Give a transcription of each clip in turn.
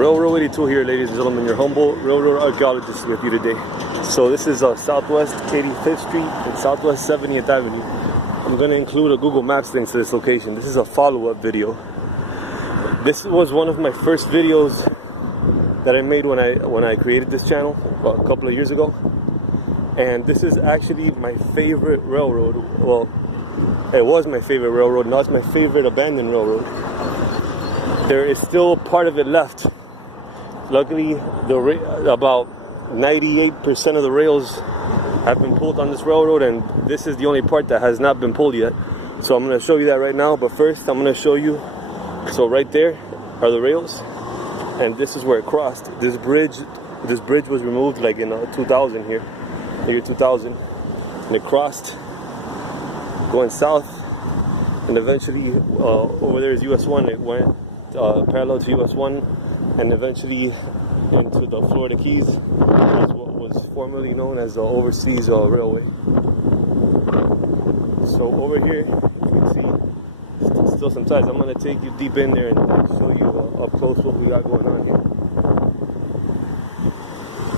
Railroad 82 here, ladies and gentlemen. Your humble railroad archaeologist with you today. So this is Southwest 85th Street and Southwest 70th Avenue. I'm going to include a Google Maps link to this location. This is a follow-up video. This was one of my first videos that I made when I created this channel a couple of years ago. And this is actually my favorite railroad. Well, it was my favorite railroad. Now it's my favorite abandoned railroad. There is still part of it left. Luckily, about 98% of the rails have been pulled on this railroad, and this is the only part that has not been pulled yet. So I'm going to show you that right now, but first I'm going to show you. So right there are the rails, and this is where it crossed. This bridge was removed like in 2000 here, the year 2000, and it crossed going south, and eventually over there is US 1. It went parallel to US 1 and eventually into the Florida Keys, as what was formerly known as the Overseas Railway. So over here you can see still some ties. I'm going to take you deep in there and show you up close what we got going on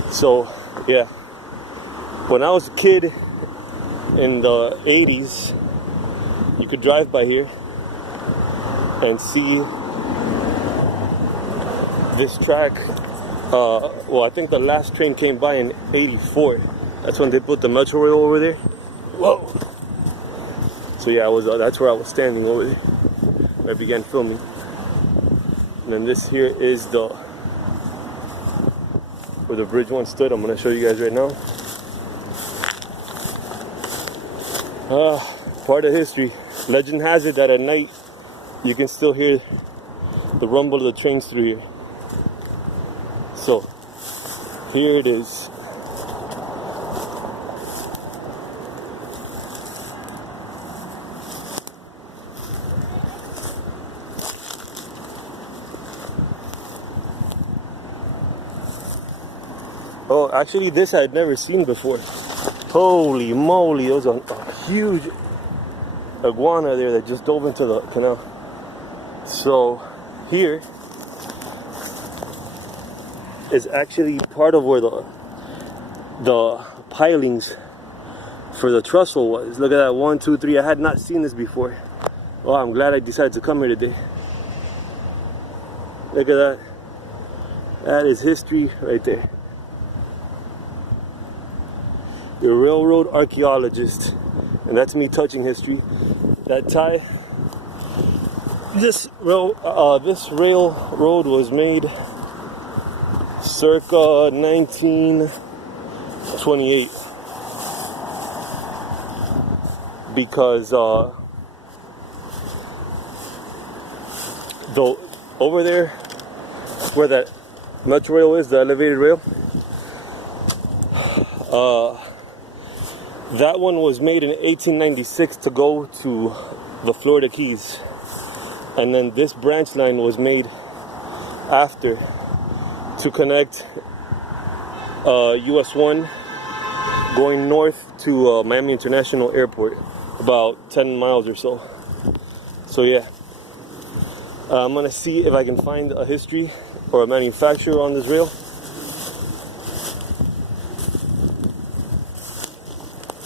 here. So yeah, when I was a kid in the 80s, you could drive by here and see this track. Well, I think the last train came by in 84. That's when they put the Metrorail over there. Whoa! So yeah, that's where I was standing over there when I began filming. And then this here is where the bridge once stood. I'm gonna show you guys right now. Part of history. Legend has it that at night you can still hear the rumble of the trains through here. So here it is. Oh, actually this I had never seen before. Holy moly, there was a huge iguana there that just dove into the canal. So here is actually part of where the pilings for the trestle was. Look at that, 1, 2, 3. I had not seen this before. Well, I'm glad I decided to come here today. Look at that. That is history right there. The railroad archaeologist, and that's me touching history. That tie. This railroad was made circa 1928 because over there where that Metrorail is, the elevated rail, that one was made in 1896 to go to the Florida Keys, and then this branch line was made after to connect US 1 going north to Miami International Airport, about 10 miles or so. So yeah, I'm gonna see if I can find a history or a manufacturer on this rail.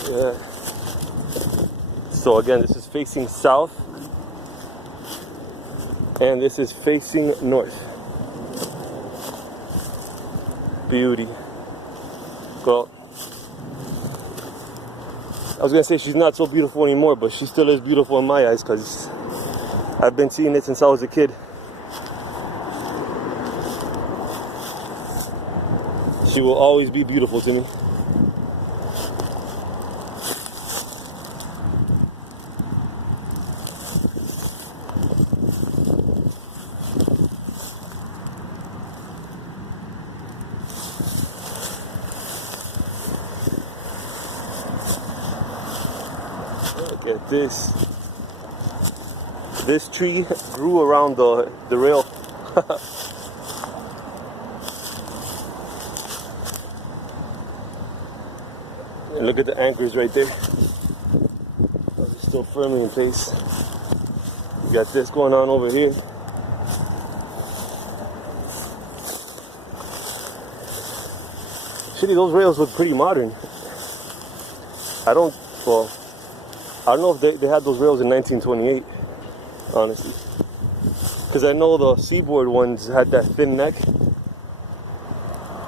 Yeah. So again, this is facing south and this is facing north. Beauty. Well, I was gonna say she's not so beautiful anymore, but she still is beautiful in my eyes because I've been seeing it since I was a kid. She will always be beautiful to me. Look at this. This tree grew around the rail. And look at the anchors right there. Those are still firmly in place. You got this going on over here. Shitty, those rails look pretty modern. I don't know if they had those rails in 1928, honestly. Because I know the seaboard ones had that thin neck.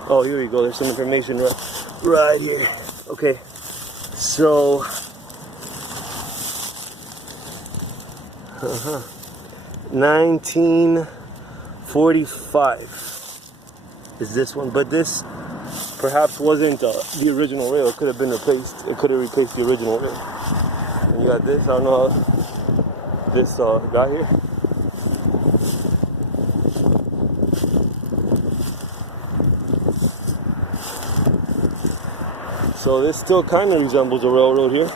Oh, here we go. There's some information right here. Okay, so 1945 is this one, but this perhaps wasn't the original rail. It could have been replaced. It could have replaced the original rail. And you got this. I don't know how this got here. So this still kind of resembles a railroad here.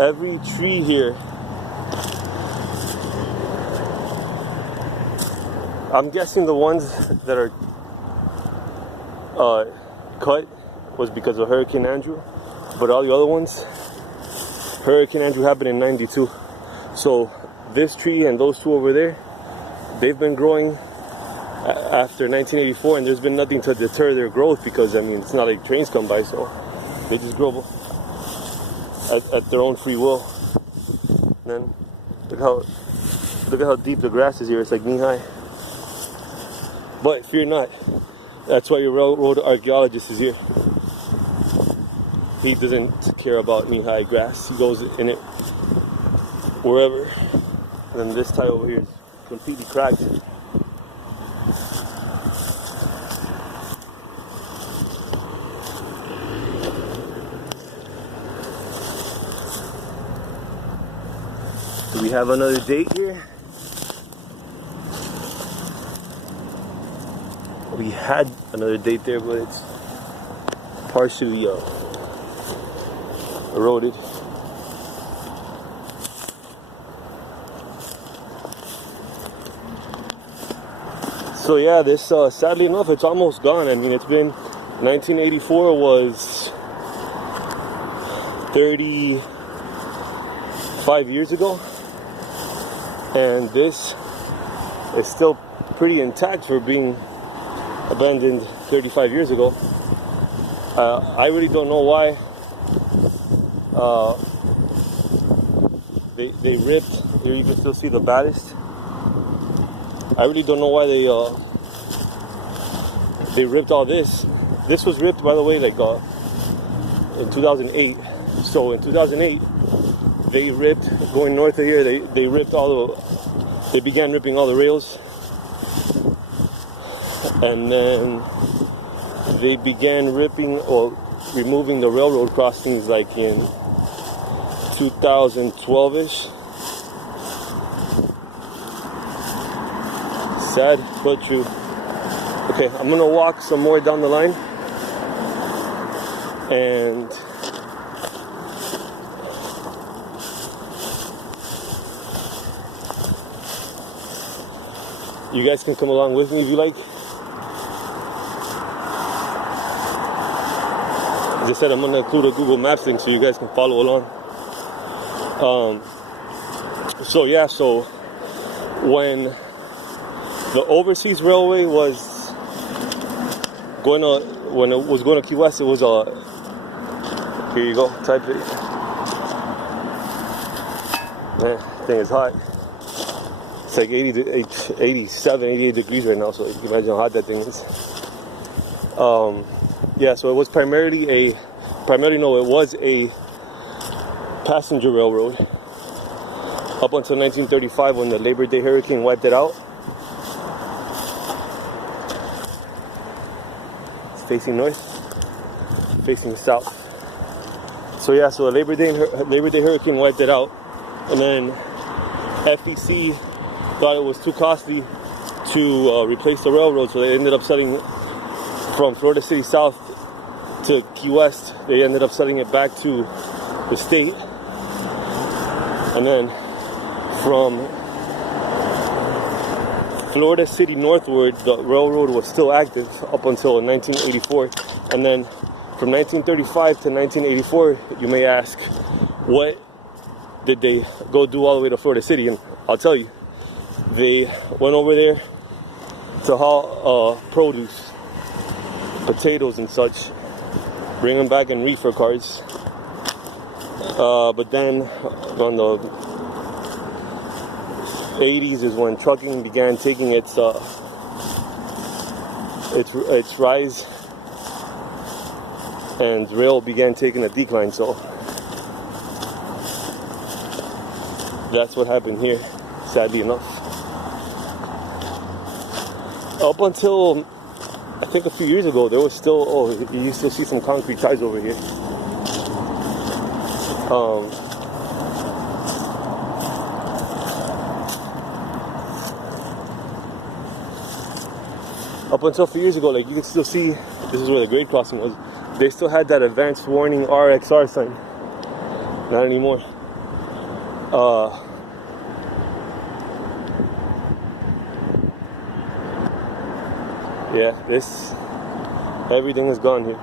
Every tree here, I'm guessing the ones that are cut was because of Hurricane Andrew, but all the other ones, Hurricane Andrew happened in '92. So this tree and those two over there, they've been growing after 1984, and there's been nothing to deter their growth, because I mean, it's not like trains come by, so they just grow at their own free will. And then look at how deep the grass is here. It's like knee high. But fear not. That's why your railroad archaeologist is here. He doesn't care about knee high grass. He goes in it wherever. And then this tie over here is completely cracked. Do we have another date here? We had another date there, but it's partially eroded. So yeah, this sadly enough, it's almost gone. I mean, it's been 1984 was 35 years ago, and this is still pretty intact for being abandoned 35 years ago. I really don't know why they ripped. Here you can still see the ballast. I really don't know why they ripped all this. This was ripped, by the way, like in 2008. So in 2008, they ripped, going north of here, they ripped they began ripping all the rails. And then they began ripping or removing the railroad crossings like in 2012-ish. Sad, but true. Okay, I'm gonna walk some more down the line, and you guys can come along with me if you like. As I said, I'm gonna include a Google Maps link so you guys can follow along. So when the Overseas Railway was going to Key West, it was here you go, type it. Man, thing is hot. It's like 87, 88 degrees right now, so you can imagine how hot that thing is. Yeah, so it was it was a passenger railroad up until 1935 when the Labor Day hurricane wiped it out. It's facing north, facing south. So yeah, so the Labor Day hurricane wiped it out, and then FEC thought it was too costly to replace the railroad, so they ended up selling from Florida City South to Key West. They ended up selling it back to the state, and then from Florida City northward, the railroad was still active up until 1984, and then From 1935 to 1984, you may ask, what did they go do all the way to Florida City? And I'll tell you, they went over there to haul produce, potatoes and such, bring them back in reefer cars. But then on the 80s is when trucking began taking its rise, and rail began taking a decline. So that's what happened here, sadly enough. Up until I think a few years ago, there was still, you still see some concrete ties over here. Up until a few years ago, like, you can still see, this is where the grade crossing was, they still had that advanced warning RXR sign. Not anymore. Yeah, everything is gone here.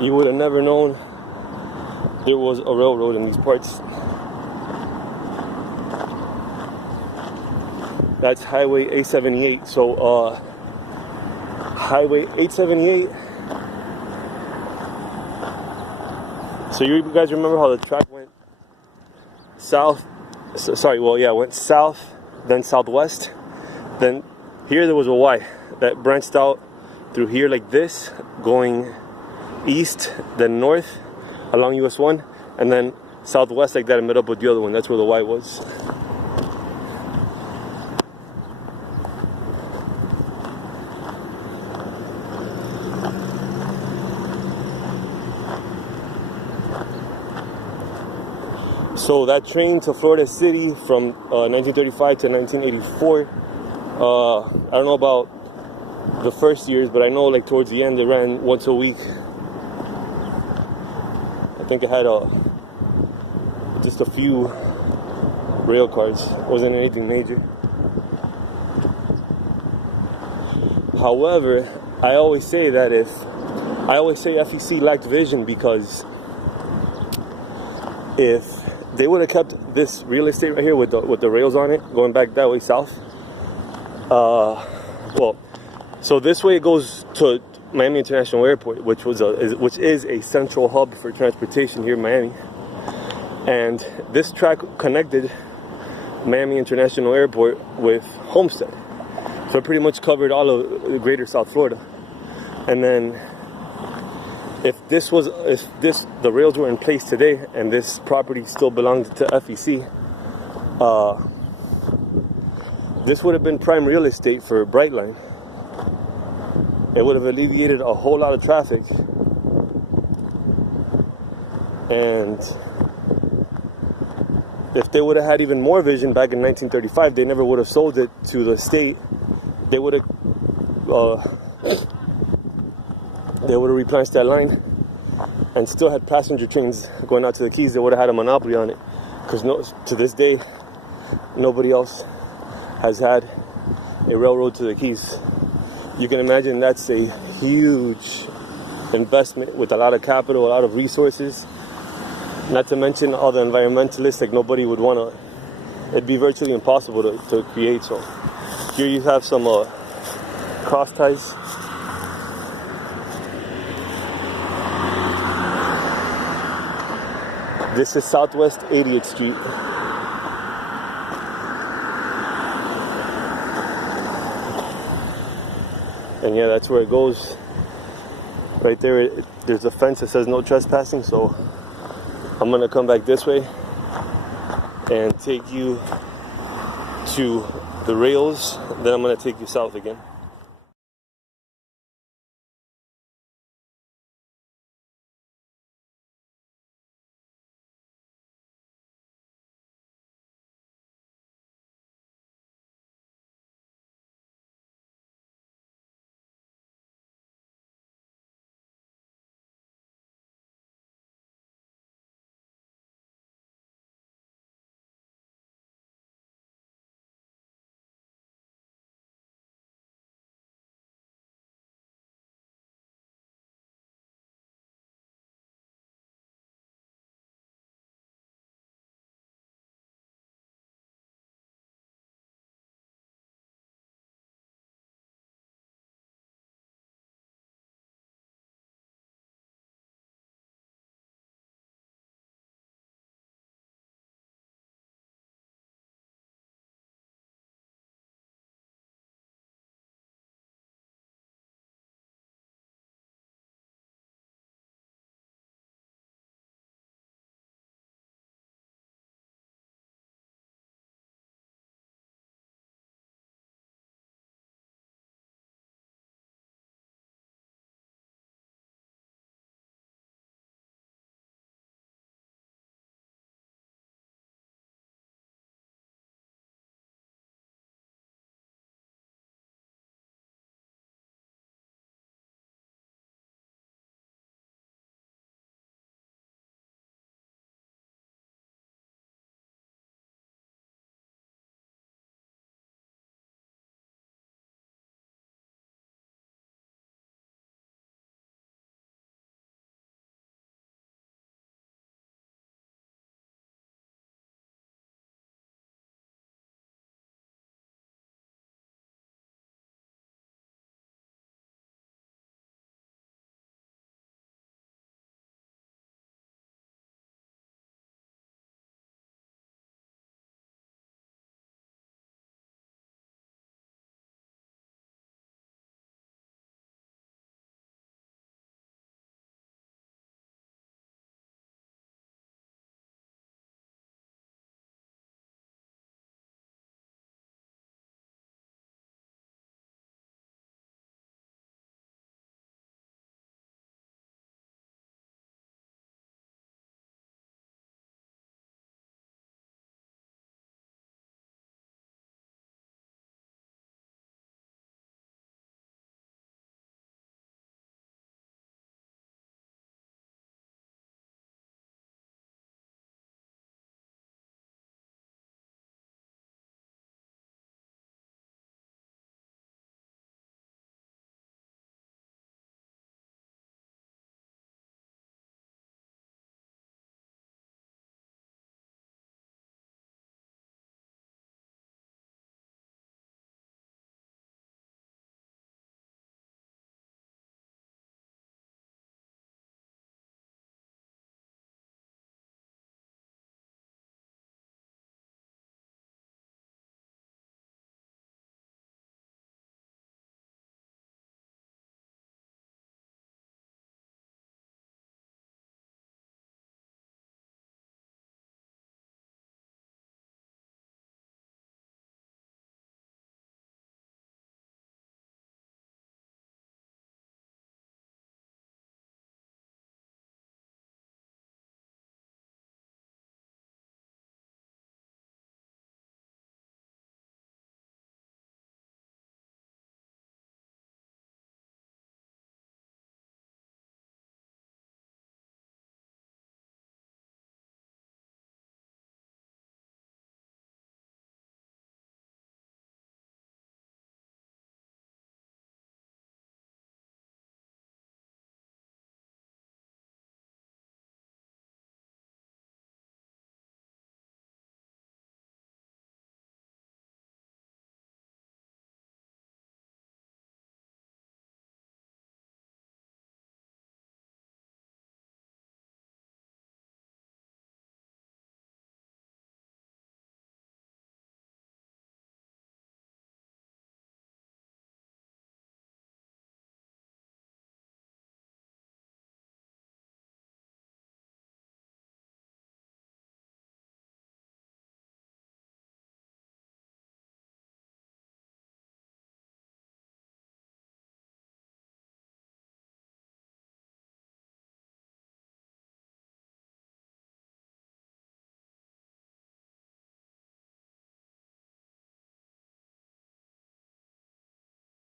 You would have never known there was a railroad in these parts. That's Highway 878. So, Highway 878. So you guys remember how the track went south? Went south, then southwest. Then here there was a Y that branched out through here like this, going east, then north along US 1, and then southwest like that and met up with the other one. That's where the Y was. So that train to Florida City from 1935 to 1984, I don't know about the first years, but I know like towards the end it ran once a week. I think it had just a few rail cars. It wasn't anything major. However, I always say FEC lacked vision, because if they would have kept this real estate right here with the rails on it, going back that way south. So this way it goes to Miami International Airport, which is a central hub for transportation here in Miami. And this track connected Miami International Airport with Homestead, so it pretty much covered all of the greater South Florida. And then if the rails were in place today and this property still belonged to FEC, this would have been prime real estate for Brightline. It would have alleviated a whole lot of traffic, and if they would have had even more vision back in 1935, they never would have sold it to the state. They would have replenished that line and still had passenger trains going out to the Keys. They would have had a monopoly on it, because to this day, nobody else has had a railroad to the Keys. You can imagine that's a huge investment with a lot of capital, a lot of resources. Not to mention all the environmentalists, like nobody would want to, it'd be virtually impossible to create. So here you have some cross ties. This is Southwest 80th Street. And yeah, that's where it goes. Right there, there's a fence that says no trespassing, so I'm gonna come back this way and take you to the rails, then I'm gonna take you south again.